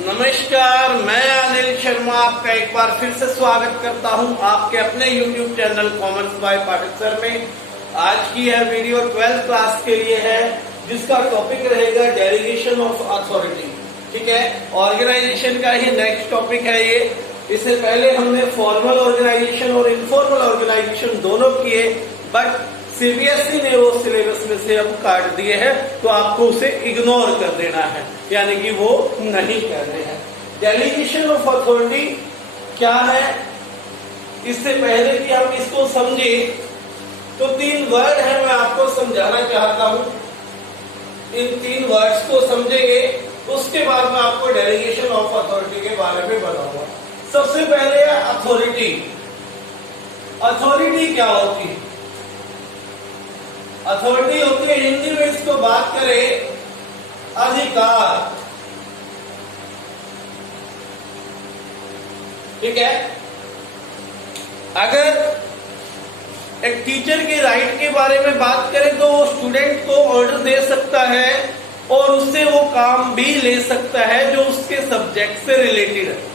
नमस्कार, मैं अनिल शर्मा आपका एक बार फिर से स्वागत करता हूं आपके अपने YouTube channel commerce by Pathak sir में। आज की यह वीडियो 12th क्लास के लिए है, जिसका टॉपिक रहेगा डेलीगेशन ऑफ अथॉरिटी। ठीक है, ऑर्गेनाइजेशन का ही नेक्स्ट टॉपिक है ये। इससे पहले हमने फॉर्मल ऑर्गेनाइजेशन और इनफॉर्मल ऑर्गेनाइजेशन दोनों किए, बट सीबीएसई ने वो सिलेबस में से अब काट दिए हैं, तो आपको उसे इग्नोर कर देना है, यानी कि वो नहीं करने हैं। डेलीगेशन ऑफ अथॉरिटी क्या है, इससे पहले कि हम इसको समझे तो 3 वर्ड है, मैं आपको समझाना चाहता हूं। इन 3 वर्ड्स को समझेंगे, उसके बाद मैं आपको डेलीगेशन ऑफ अथॉरिटी के बारे में बताऊंगा। सबसे पहले है अथॉरिटी। अथॉरिटी क्या होती है? अथॉरिटी होती है, हिंदी में इसको बात करें, अधिकार। ठीक है, अगर एक टीचर के राइट के बारे में बात करें तो वो स्टूडेंट को ऑर्डर दे सकता है और उससे वो काम भी ले सकता है जो उसके सब्जेक्ट से रिलेटेड है।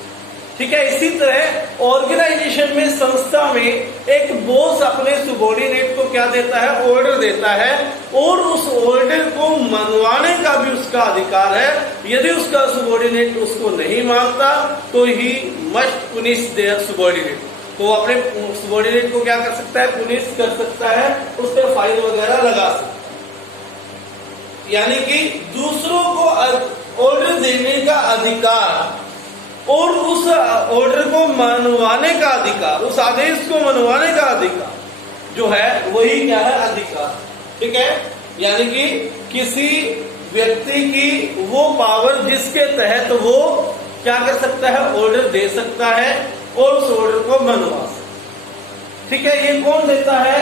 ठीक है, इसी तरह ऑर्गेनाइजेशन में, संस्था में एक बॉस अपने सुबॉर्डिनेट को क्या देता है? ऑर्डर देता है, और उस ऑर्डर को मनवाने का भी उसका अधिकार है। यदि उसका सुबॉर्डिनेट उसको नहीं मानता तो he must punish their subordinate. तो अपने सुबॉर्डिनेट को क्या कर सकता है? पुनिश कर सकता है, उस पर फाइन वगैरह लगा सकता है। यानी कि दूसरों को ऑर्डर देने का अधिकार और उस ऑर्डर को मनवाने का अधिकार, उस आदेश को मनवाने का अधिकार जो है, वही क्या है? अधिकार। ठीक है, यानी कि किसी व्यक्ति की वो पावर जिसके तहत वो क्या कर सकता है? ऑर्डर दे सकता है और उस ऑर्डर को मनवा सकता। ठीक है, ये कौन देता है?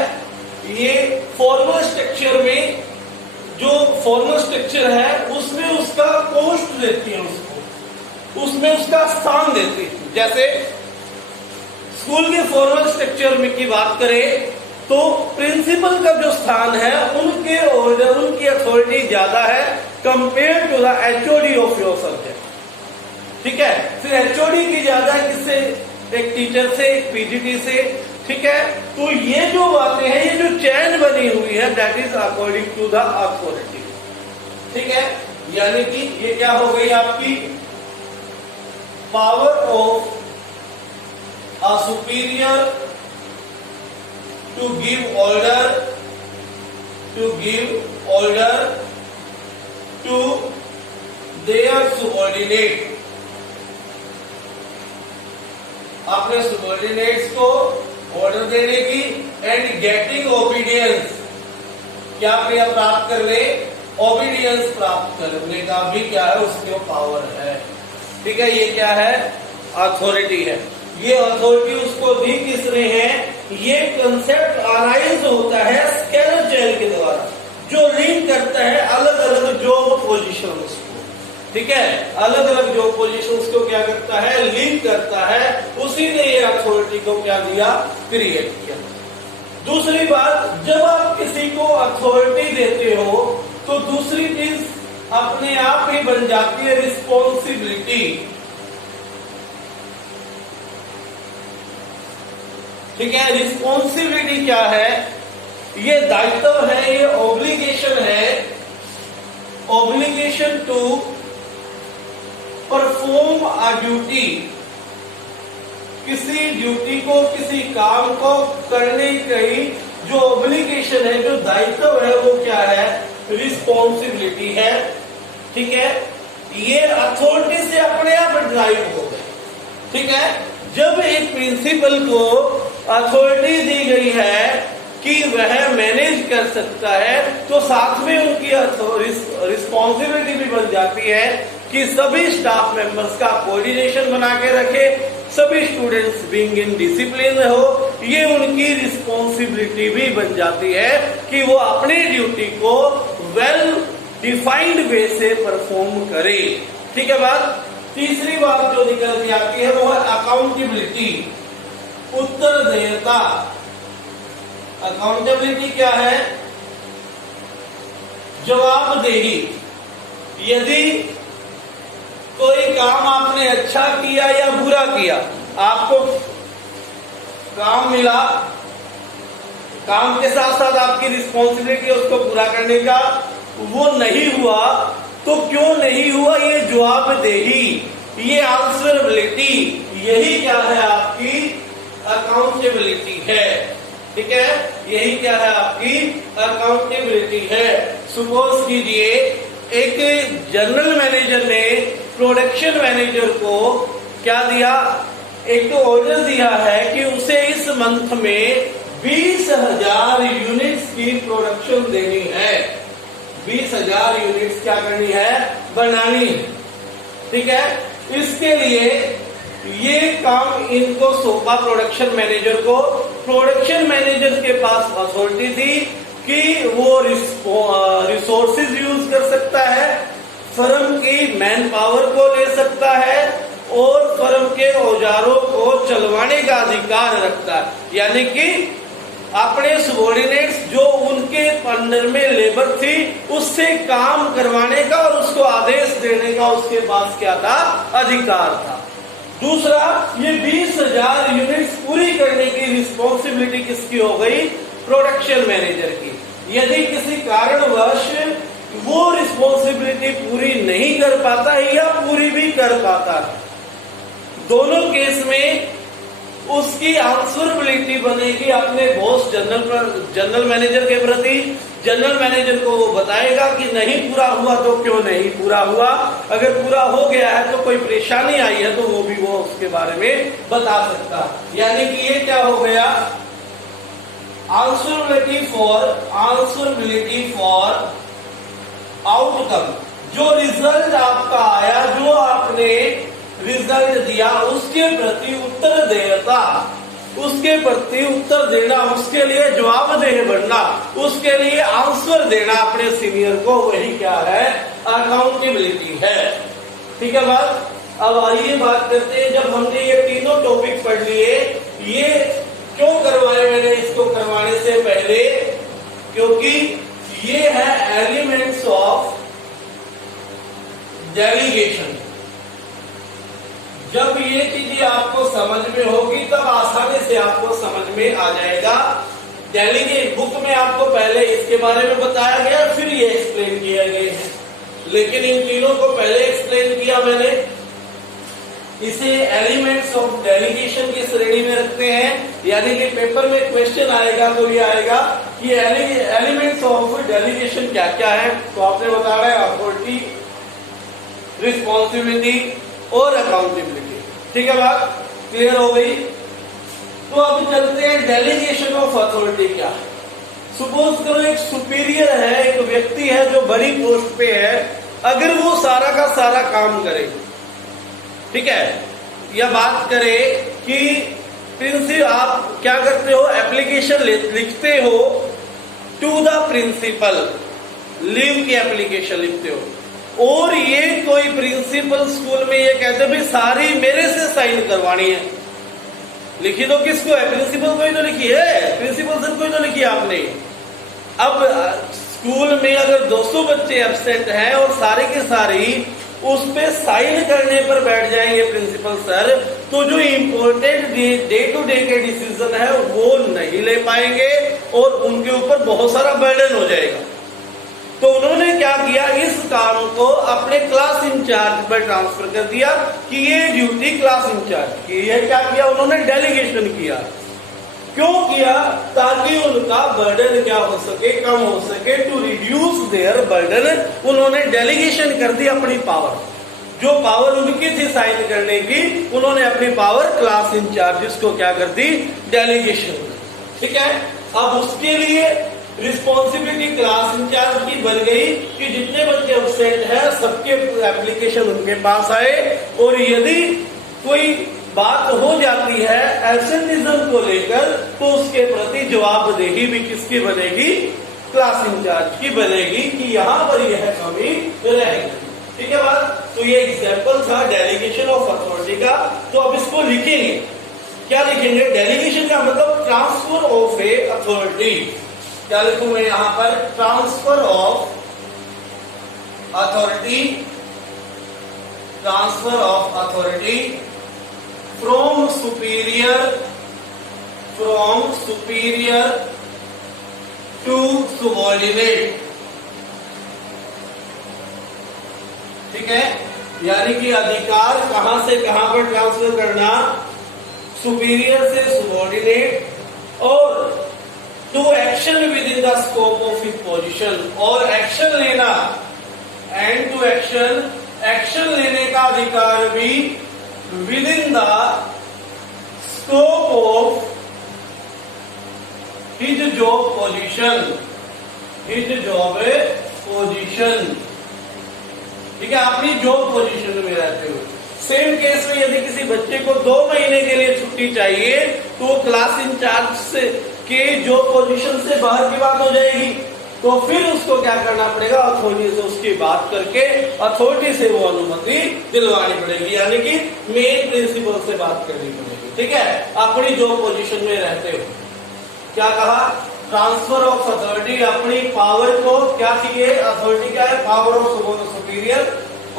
ये फॉर्मल स्ट्रक्चर में, जो फॉर्मल स्ट्रक्चर है उसमें उसका पोस्ट देती है, उसमें उसका स्थान देती है। जैसे स्कूल के फॉर्मल स्ट्रक्चर में की बात करें तो प्रिंसिपल का जो स्थान है, उनके ऑर्डर, उनकी अथॉरिटी ज्यादा है compare to the HOD of your subject. ठीक है, फिर एचओडी की ज्यादा है किससे? एक टीचर से, एक पीजीटी से। ठीक है, तो ये जो बातें हैं, ये जो चेन बनी हुई है, that is according to the authority. ठीक है, यानी कि ये क्या हो गई आपकी? Power of a superior to give order to their subordinate, अपने subordinates को ऑर्डर देने की, एंड गेटिंग ओबीडियंस, क्या क्रिया प्राप्त करने? ओबीडियंस प्राप्त करने का भी क्या है? उसके पावर है। ठीक है, ये क्या है? अथॉरिटी है। ये अथॉरिटी उसको दी किसने है? ये कंसेप्ट अराइज होता है स्केलर चेन के द्वारा, जो लिंक करता है अलग अलग जॉब पोजीशंस को। ठीक है, अलग अलग जॉब पोजीशंस को क्या करता है? लिंक करता है। उसी ने ये अथॉरिटी को क्या दिया? क्रिएट किया। दूसरी बात, जब आप किसी को अथॉरिटी देते हो तो दूसरी चीज अपने आप ही बन जाती है रिस्पॉन्सिबिलिटी। ठीक है, रिस्पॉन्सिबिलिटी क्या है? ये दायित्व है, ये ऑब्लिगेशन है। Obligation to perform a duty, किसी ड्यूटी को, किसी काम को करने की जो ऑब्लिगेशन है, जो दायित्व है, वो क्या है? रिस्पॉन्सिबिलिटी है। ठीक है, ये अथॉरिटी से अपने आप ड्राइव हो गए। ठीक है, जब एक प्रिंसिपल को अथॉरिटी दी गई है कि वह मैनेज कर सकता है, तो साथ में उनकी रिस्पॉन्सिबिलिटी भी बन जाती है कि सभी स्टाफ मेंबर्स का कोऑर्डिनेशन बना के रखे, सभी स्टूडेंट्स बीइंग इन डिसिप्लिन हो। ये उनकी रिस्पॉन्सिबिलिटी भी बन जाती है कि वो अपनी ड्यूटी को वेल डिफाइंड वे से परफॉर्म करे। ठीक है बात। तीसरी बात जो निकल के आती है वो है अकाउंटेबिलिटी, उत्तरदेयता। अकाउंटेबिलिटी क्या है? जवाबदेही। यदि कोई काम आपने अच्छा किया या बुरा किया, आपको काम मिला, काम के साथ साथ आपकी रिस्पॉन्सिबिलिटी है उसको पूरा करने का, वो नहीं हुआ तो क्यों नहीं हुआ, ये जवाबदेही, ये आंसरेबिलिटी, यही क्या है आपकी अकाउंटेबिलिटी है। ठीक है, यही क्या है आपकी अकाउंटेबिलिटी है। सपोज कीजिए एक जनरल मैनेजर ने प्रोडक्शन मैनेजर को क्या दिया, एक तो ऑर्डर दिया है कि उसे इस मंथ में 20,000 यूनिट्स की प्रोडक्शन देनी है, 20,000 यूनिट्स क्या करनी है, बनानी है। ठीक है, इसके लिए ये काम इनको सौंपा प्रोडक्शन मैनेजर को। प्रोडक्शन मैनेजर के पास अथॉरिटी थी कि वो रिसोर्सेज यूज कर सकता है, फर्म की मैन पावर को ले सकता है और फर्म के औजारों को चलवाने का अधिकार रखता है, यानी कि अपने सबॉर्डिनेट्स जो उनके अंडर में लेबर थी उससे काम करवाने का और उसको आदेश देने का उसके पास क्या था, अधिकार था। दूसरा, ये 20,000 यूनिट्स पूरी करने की रिस्पॉन्सिबिलिटी किसकी हो गई, प्रोडक्शन मैनेजर की। यदि किसी कारणवश वो रिस्पॉन्सिबिलिटी पूरी नहीं कर पाता है या पूरी भी कर पाता है, दोनों केस में उसकी आंसरेबिलिटी बनेगी अपने बॉस जनरल मैनेजर के प्रति। जनरल मैनेजर को वो बताएगा कि नहीं पूरा हुआ तो क्यों नहीं पूरा हुआ, अगर पूरा हो गया है तो कोई परेशानी आई है तो वो भी वो उसके बारे में बता सकता। यानी कि ये क्या हो गया, आंसरेबिलिटी फॉर आउटकम, जो रिजल्ट आपका आया, जो आपने रिजल्ट दिया उसके प्रति उत्तरदेयता, उसके प्रति उत्तर देना, उसके लिए जवाबदेह बनना, उसके लिए आंसर देना अपने सीनियर को, वही क्या है, अकाउंटेबिलिटी है। ठीक है बात। अब आइए बात करते हैं, जब हमने ये तीनों टॉपिक पढ़ लिए, ये क्यों करवाए मैंने इसको करवाने से पहले, क्योंकि ये है एलिमेंट्स ऑफ डेलीगेशन। जब ये चीजें आपको समझ में होगी तब आसानी से आपको समझ में आ जाएगा। डेलीगेट बुक में आपको पहले इसके बारे में बताया गया, फिर ये एक्सप्लेन किया गया है, लेकिन इन तीनों को पहले एक्सप्लेन किया मैंने। इसे एलिमेंट्स ऑफ डेलीगेशन की श्रेणी में रखते हैं, यानी कि पेपर में क्वेश्चन आएगा तो ये आएगा कि एलिमेंट्स ऑफ डेलीगेशन क्या क्या है, तो आपने बताया है अथॉरिटी, रिस्पॉन्सिबिलिटी और अकाउंटेबिलिटी। ठीक है, बात क्लियर हो गई। तो अब चलते हैं डेलीगेशन ऑफ अथॉरिटी क्या है। सपोज करो एक सुपीरियर है, एक व्यक्ति है जो बड़ी पोस्ट पे है, अगर वो सारा का सारा काम करे, ठीक है, या बात करें कि प्रिंसिपल, आप क्या करते हो, एप्लीकेशन लिखते हो टू द प्रिंसिपल, लीव की एप्लीकेशन लिखते हो, और ये कोई प्रिंसिपल स्कूल में ये कहते भाई सारी मेरे से साइन करवानी है, लिखी तो किसको है, प्रिंसिपल को ही तो लिखी है, प्रिंसिपल सर को ही तो लिखी है आपने। अब स्कूल में अगर 200 बच्चे एब्सेंट हैं और सारे के सारी उस पे साइन करने पर बैठ जाएंगे प्रिंसिपल सर, तो जो इम्पोर्टेंट डे टू डे के डिसीजन है वो नहीं ले पाएंगे और उनके ऊपर बहुत सारा बर्डन हो जाएगा। तो उन्होंने क्या किया, इस काम को अपने क्लास इंचार्ज पर ट्रांसफर कर दिया कि ये ड्यूटी क्लास इंचार्ज की है। क्या किया उन्होंने, डेलीगेशन किया। क्यों किया, ताकि उनका बर्डन क्या हो सके, कम हो सके, टू रिड्यूस देयर बर्डन। उन्होंने डेलीगेशन कर दी अपनी पावर, जो पावर उनकी थी साइन करने की, उन्होंने अपनी पावर क्लास इंचार्ज को क्या कर दी, डेलीगेशन। ठीक है, अब उसके लिए रिस्पॉन्सिबिलिटी क्लास इंचार्ज की बन गई कि जितने बच्चे एब्सेंट है सबके एप्लीकेशन उनके पास आए, और यदि कोई बात हो जाती है एब्सेंटिज्म को लेकर तो उसके प्रति जवाबदेही भी किसकी बनेगी, क्लास इंचार्ज की बनेगी कि यहाँ पर यह कमी रहेगी। ठीक है बात। तो ये एग्जाम्पल था डेलीगेशन ऑफ अथॉरिटी का। तो अब इसको लिखेंगे, क्या लिखेंगे, डेलीगेशन का मतलब ट्रांसफर ऑफ ए अथॉरिटी। क्या लिखूं मैं यहां पर, transfer of authority transfer of authority from superior to subordinate। ठीक है, यानी कि अधिकार कहां से कहां पर ट्रांसफर करना, सुपीरियर से subordinate, और to action within the scope of his position, और एक्शन लेना, एंड टू एक्शन लेने का अधिकार भी within the scope of his job position. ठीक है, अपनी जॉब पोजीशन में रहते हुए। सेम केस में यदि किसी बच्चे को 2 महीने के लिए छुट्टी चाहिए तो वो क्लास इंचार्ज से के जॉब पोजीशन से बाहर की बात हो जाएगी, तो फिर उसको क्या करना पड़ेगा, अथॉरिटी से उसकी बात करके अथॉरिटी से वो अनुमति दिलवानी पड़ेगी, यानी कि मेन प्रिंसिपल से बात करनी पड़ेगी। ठीक है, अपनी जॉब पोजीशन में रहते हुए। क्या कहा, ट्रांसफर ऑफ अथॉरिटी, अपनी पावर को क्या चाहिए, अथॉरिटी क्या है, पावर ऑफ सुपीरियर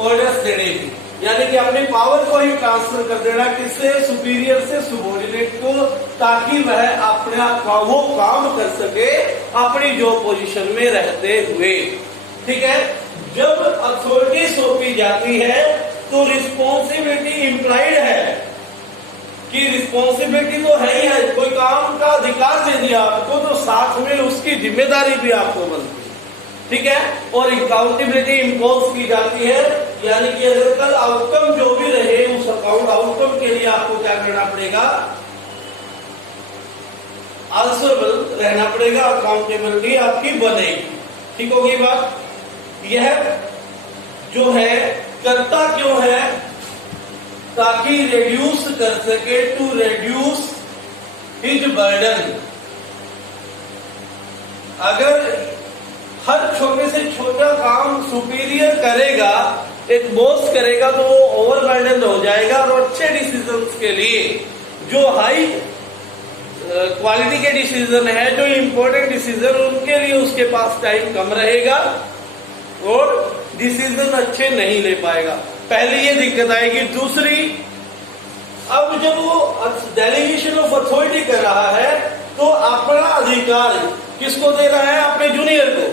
ऑर्डर्स देने की, यानी कि अपनी पावर को ही ट्रांसफर कर देना, किससे, सुपीरियर से सुबॉर्डिनेट को, ताकि वह अपना वो काम कर सके अपनी जॉब पोजीशन में रहते हुए। ठीक है, जब अथॉरिटी सौंपी जाती है तो रिस्पॉन्सिबिलिटी इंप्लाइड है कि रिस्पॉन्सिबिलिटी तो है ही है, कोई काम का अधिकार दे दिया आपको तो साथ में उसकी जिम्मेदारी भी आपको बनती है। ठीक है, और अकाउंटेबिलिटी इम्पोज की जाती है, यानी कि अगर कल आउटकम जो भी रहे उस आउटकम के लिए आपको क्या करना पड़ेगा, आंसरेबल रहना पड़ेगा, अकाउंटेबिलिटी आपकी बनेगी। ठीक होगी बात। यह जो है करता क्यों है, ताकि रिड्यूस कर सके, टू रिड्यूस हिज बर्डन। अगर हर छोटे से छोटा काम सुपीरियर करेगा, एक बॉस करेगा, तो वो ओवरबर्डन हो जाएगा, और अच्छे डिसीजंस के लिए, जो हाई क्वालिटी के डिसीजन है, जो इंपॉर्टेंट डिसीजन, उनके लिए उसके पास टाइम कम रहेगा और डिसीजन अच्छे नहीं ले पाएगा। पहले ये दिक्कत आएगी। दूसरी, अब जब वो डेलीगेशन ऑफ अथॉरिटी कर रहा है तो अपना अधिकार किसको दे रहा है, अपने जूनियर को।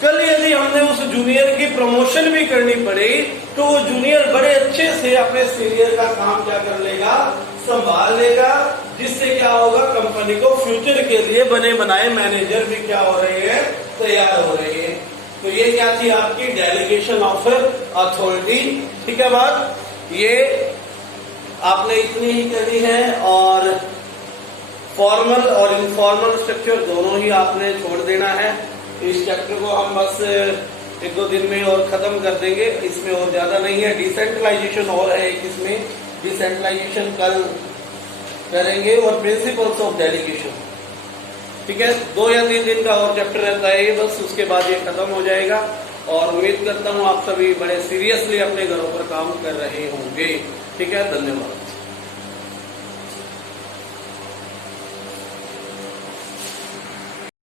कल यदि हमने उस जूनियर की प्रमोशन भी करनी पड़ी तो वो जूनियर बड़े अच्छे से अपने सीनियर का काम क्या कर लेगा, संभाल लेगा, जिससे क्या होगा, कंपनी को फ्यूचर के लिए बने बनाए मैनेजर भी क्या हो रहे हैं, तैयार हो रहे हैं। तो ये क्या थी आपकी डेलीगेशन ऑफ अथॉरिटी। ठीक है बात, ये आपने इतनी ही करनी है, और फॉर्मल और इनफॉर्मल स्ट्रक्चर दोनों ही आपने छोड़ देना है। इस चैप्टर को हम बस 1-2 दिन में और खत्म कर देंगे, इसमें और ज्यादा नहीं है। डिसेंट्रलाइजेशन और है एक, इसमें डिसेंट्रलाइजेशन कल करेंगे, और प्रिंसिपल्स ऑफ डेलीगेशन। ठीक है, 2 या 3 दिन का और चैप्टर रहता है ये, बस उसके बाद ये खत्म हो जाएगा। और उम्मीद करता हूँ आप सभी बड़े सीरियसली अपने घरों पर काम कर रहे होंगे। ठीक है, धन्यवाद।